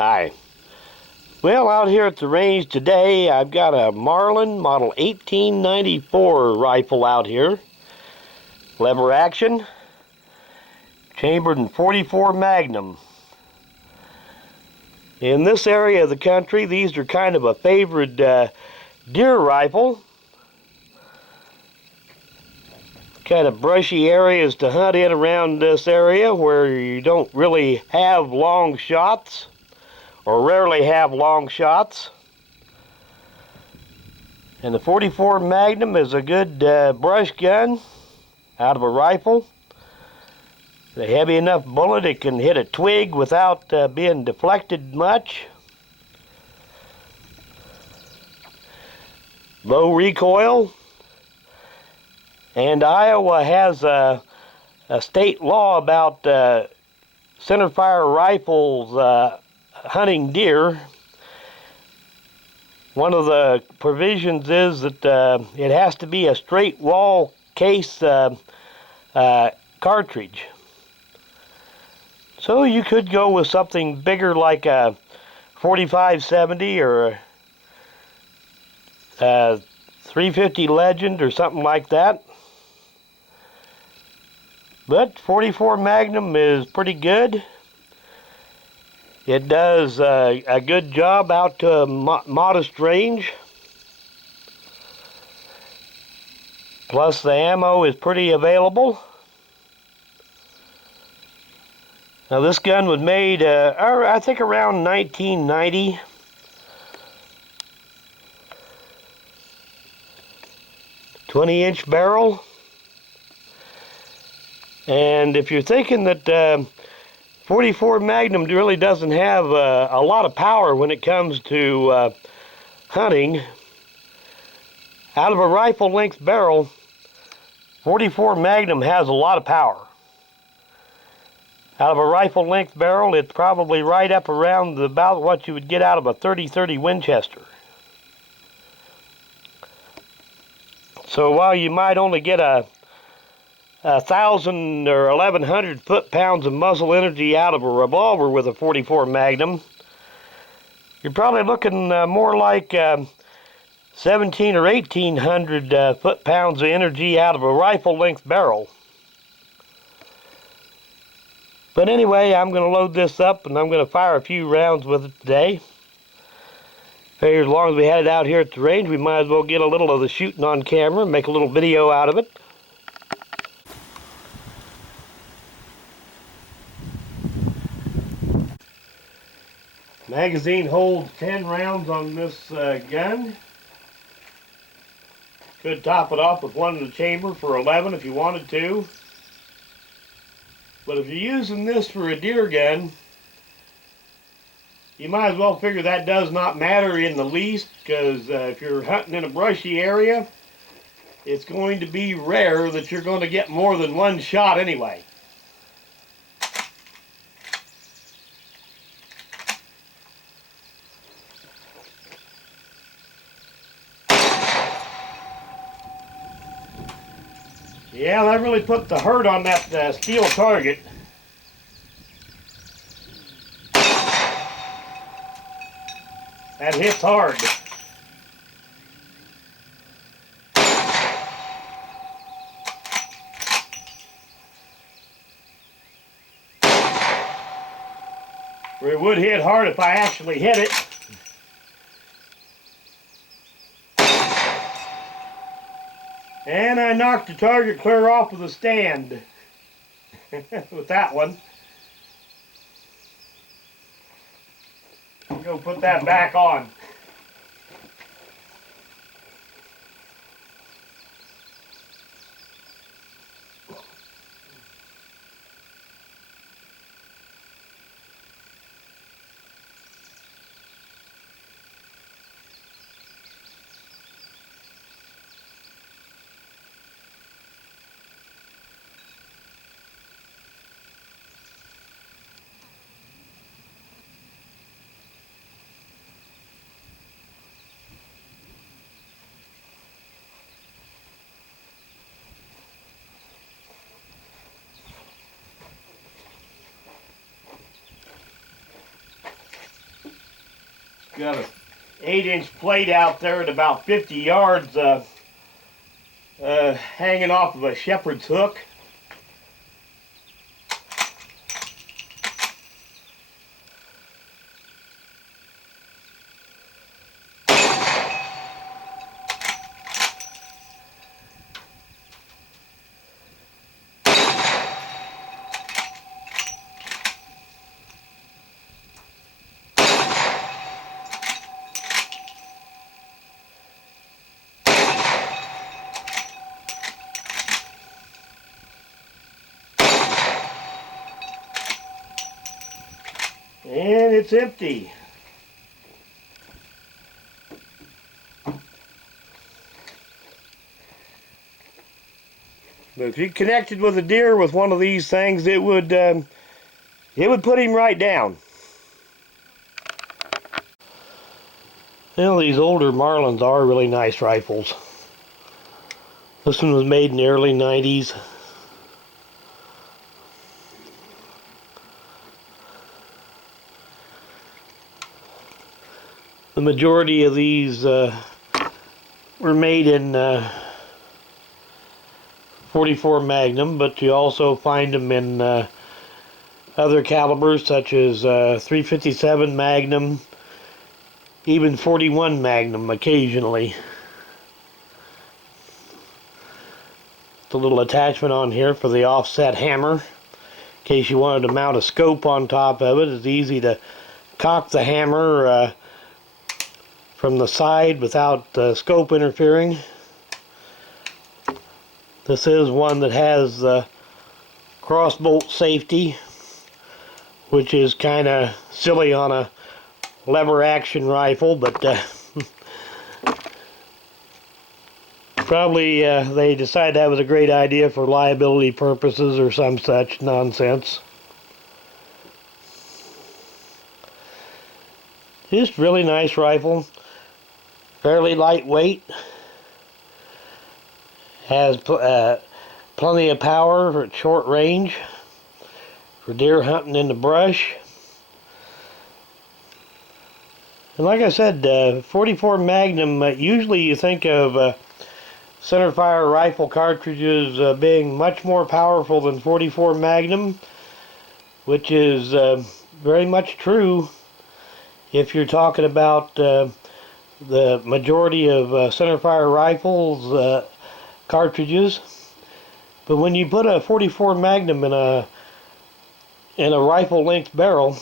Hi. Well, out here at the range today, I've got a Marlin model 1894 rifle out here. Lever action, chambered in .44 Magnum. In this area of the country, these are kind of a favorite deer rifle. Kind of brushy areas to hunt in around this area where you don't really have long shots, or rarely have long shots. And the .44 Magnum is a good brush gun out of a rifle. A heavy enough bullet it can hit a twig without being deflected much. Low recoil. And Iowa has a state law about centerfire rifles hunting deer. One of the provisions is that it has to be a straight wall case cartridge. So you could go with something bigger like a 45-70 or a 350 Legend or something like that. But .44 Magnum is pretty good. It does a good job out to a modest range. Plus the ammo is pretty available. Now this gun was made, I think around 1990. .20-inch barrel. And if you're thinking that .44 Magnum really doesn't have a lot of power when it comes to hunting, out of a rifle length barrel, .44 Magnum has a lot of power. Out of a rifle length barrel, it's probably right up around about what you would get out of a .30-30 Winchester. So while you might only get a 1,000 or 1,100 foot-pounds of muzzle energy out of a revolver with a .44 Magnum, you're probably looking more like 1,700 or 1,800 foot-pounds of energy out of a rifle-length barrel. But anyway, I'm going to load this up and I'm going to fire a few rounds with it today. Figure as long as we had it out here at the range, we might as well get a little of the shooting on camera and make a little video out of it. Magazine holds 10 rounds on this gun. Could top it off with one in the chamber for 11 if you wanted to. But if you're using this for a deer gun, you might as well figure that does not matter in the least, because if you're hunting in a brushy area, it's going to be rare that you're going to get more than one shot anyway. Yeah, that really put the hurt on that steel target. That hits hard. Or it would hit hard if I actually hit it. And I knocked the target clear off with a stand with that one. Go put that back on. Got a 8-inch plate out there at about 50 yards hanging off of a shepherd's hook. And it's empty. But if you connected with a deer with one of these things, it would put him right down. Well, these older Marlins are really nice rifles. This one was made in the early 90s. The majority of these were made in 44 Magnum, but you also find them in other calibers such as 357 Magnum, even 41 Magnum occasionally. The little attachment on here for the offset hammer. In case you wanted to mount a scope on top of it, it's easy to cock the hammer from the side without the scope interfering. This is one that has the crossbolt safety, which is kind of silly on a lever action rifle, but probably they decided that was a great idea for liability purposes or some such nonsense. Just really nice rifle. Fairly lightweight, has plenty of power for short range for deer hunting in the brush. And like I said, 44 Magnum, usually you think of centerfire rifle cartridges being much more powerful than 44 Magnum, which is very much true if you're talking about the majority of centerfire rifles cartridges. But when you put a 44 Magnum in a rifle length barrel,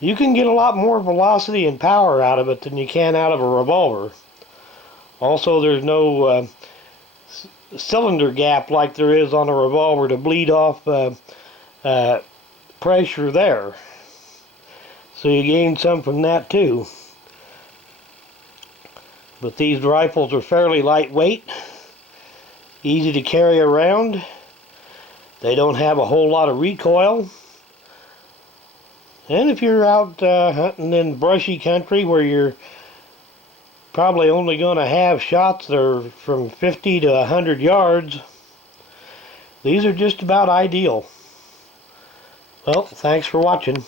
you can get a lot more velocity and power out of it than you can out of a revolver. Also, there's no cylinder gap like there is on a revolver to bleed off pressure there. So you gain some from that too. But these rifles are fairly lightweight, easy to carry around. They don't have a whole lot of recoil. And if you're out hunting in brushy country where you're probably only going to have shots that are from 50 to 100 yards, these are just about ideal. Well, thanks for watching.